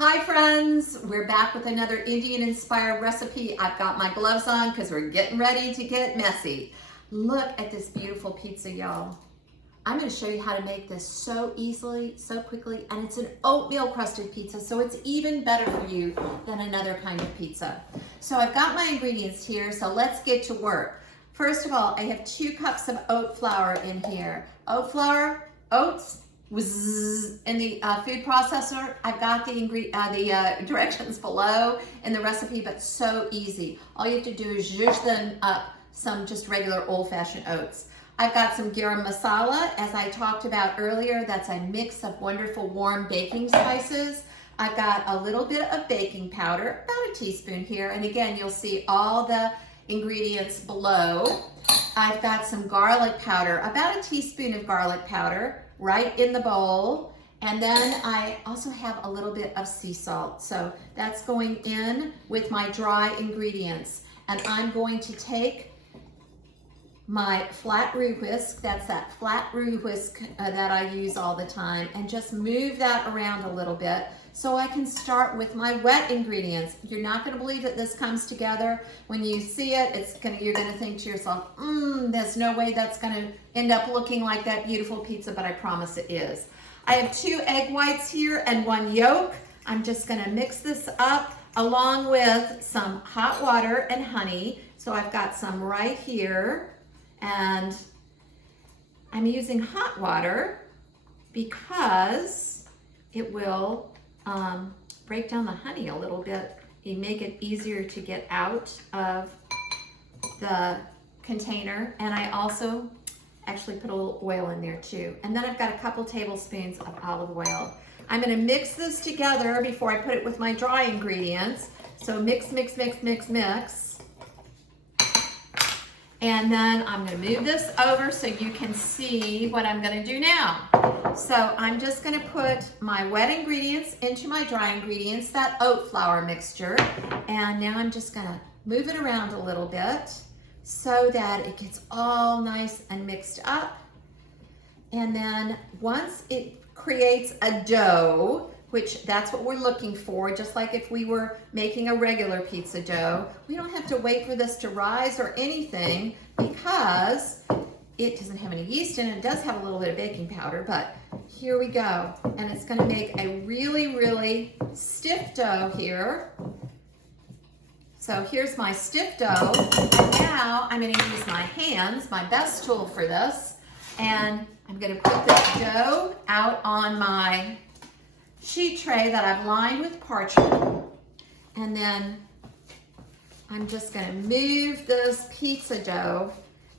Hi friends, we're back with another Indian inspired recipe. I've got my gloves on because we're getting ready to get messy. Look at this beautiful pizza, y'all. I'm going to show you how to make this so easily, so quickly, and it's an oatmeal crusted pizza, so it's even better for you than another kind of pizza. So I've got my ingredients here, so let's get to work. First of all, I have 2 cups of oat flour in here. Oat flour, oats, Whiz in the food processor. I've got the directions below in the recipe, but so easy. All you have to do is zhuzh them up some just regular old-fashioned oats. I've got some garam masala, as I talked about earlier. That's a mix of wonderful warm baking spices. I've got a little bit of baking powder, about a teaspoon here, and again, you'll see all the ingredients below. I've got some garlic powder, about a teaspoon of garlic powder, right in the bowl. And then I also have a little bit of sea salt. So that's going in with my dry ingredients. And I'm going to take my flat roux whisk, that's that flat roux whisk that I use all the time, and just move that around a little bit so I can start with my wet ingredients. You're not gonna believe that this comes together. When you see it, you're gonna think to yourself, there's no way that's gonna end up looking like that beautiful pizza, but I promise it is. I have 2 egg whites here and 1 yolk. I'm just gonna mix this up along with some hot water and honey. So I've got some right here, and I'm using hot water because it will break down the honey a little bit. You make it easier to get out of the container. And I also actually put a little oil in there too. And then I've got a couple tablespoons of olive oil. I'm gonna mix this together before I put it with my dry ingredients. So mix, mix, mix, mix, mix. And then I'm gonna move this over so you can see what I'm gonna do now. So I'm just gonna put my wet ingredients into my dry ingredients, that oat flour mixture. And now I'm just gonna move it around a little bit so that it gets all nice and mixed up. And then once it creates a dough, which that's what we're looking for, just like if we were making a regular pizza dough. We don't have to wait for this to rise or anything because it doesn't have any yeast in it. It does have a little bit of baking powder, but here we go. And it's gonna make a really, really stiff dough here. So here's my stiff dough. And now I'm gonna use my hands, my best tool for this, and I'm gonna put this dough out on my sheet tray that I've lined with parchment. And then I'm just gonna move this pizza dough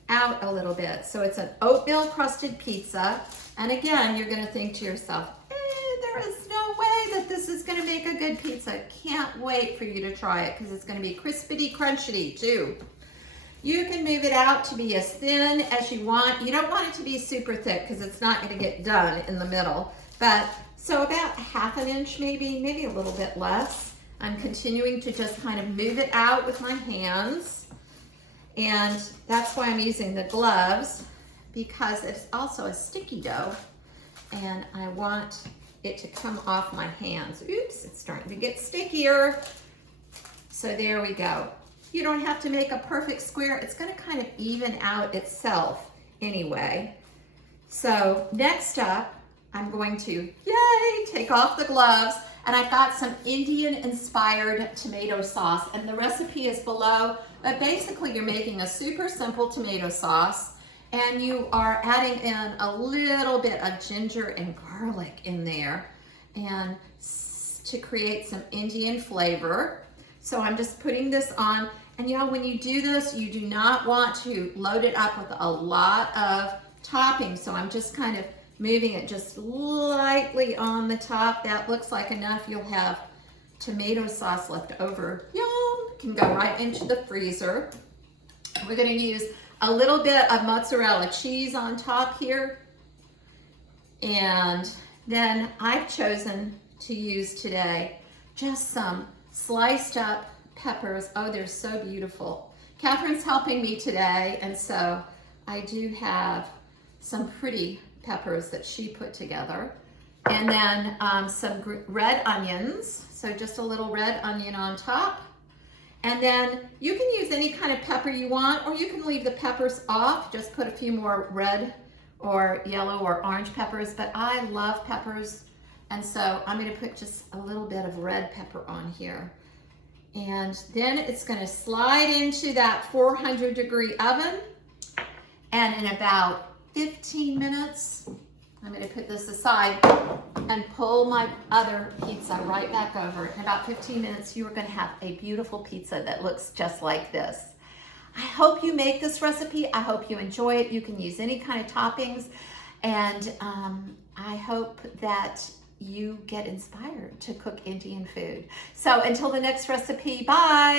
out a little bit. So it's an oatmeal crusted pizza. And again, you're gonna think to yourself, there is no way that this is gonna make a good pizza. Can't wait for you to try it because it's gonna be crispity crunchy too. You can move it out to be as thin as you want. You don't want it to be super thick because it's not gonna get done in the middle. But so about 1/2 inch, maybe a little bit less. I'm continuing to just kind of move it out with my hands. And that's why I'm using the gloves, because it's also a sticky dough. And I want it to come off my hands. Oops, it's starting to get stickier. So there we go. You don't have to make a perfect square. It's gonna kind of even out itself anyway. So next up, I'm going to, take off the gloves, and I've got some Indian inspired tomato sauce, and the recipe is below, but basically you're making a super simple tomato sauce, and you are adding in a little bit of ginger and garlic in there, and to create some Indian flavor. So I'm just putting this on, and when you do this, you do not want to load it up with a lot of toppings, so I'm just kind of moving it just lightly on the top. That looks like enough. You'll have tomato sauce left over. Yum! Can go right into the freezer. We're gonna use a little bit of mozzarella cheese on top here. And then I've chosen to use today just some sliced up peppers. Oh, they're so beautiful. Catherine's helping me today, and so I do have some pretty peppers that she put together. And then some red onions. So just a little red onion on top. And then you can use any kind of pepper you want, or you can leave the peppers off. Just put a few more red or yellow or orange peppers, but I love peppers. And so I'm gonna put just a little bit of red pepper on here. And then it's gonna slide into that 400-degree oven. And in about 15 minutes, I'm gonna put this aside and pull my other pizza right back over. In about 15 minutes, you are gonna have a beautiful pizza that looks just like this. I hope you make this recipe. I hope you enjoy it. You can use any kind of toppings. And I hope that you get inspired to cook Indian food. So until the next recipe, bye.